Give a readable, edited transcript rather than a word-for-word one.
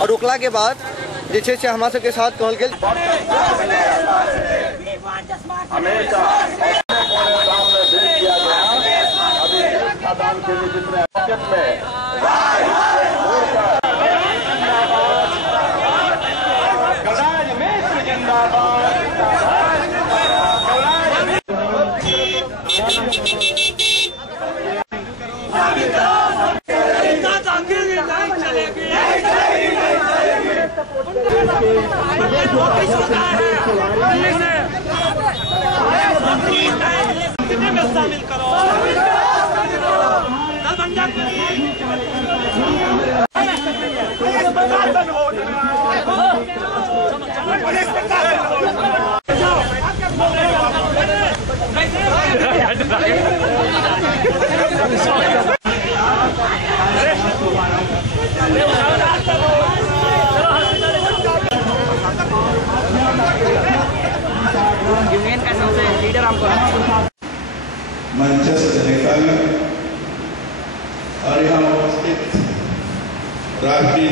और रुकला के बाद जे से हमरा सबके साथ कहल गेल शामिल करो यूनियन का सबसे लीडर हमको मंचस्थ निकल और यहाँ उपस्थित राष्ट्रीय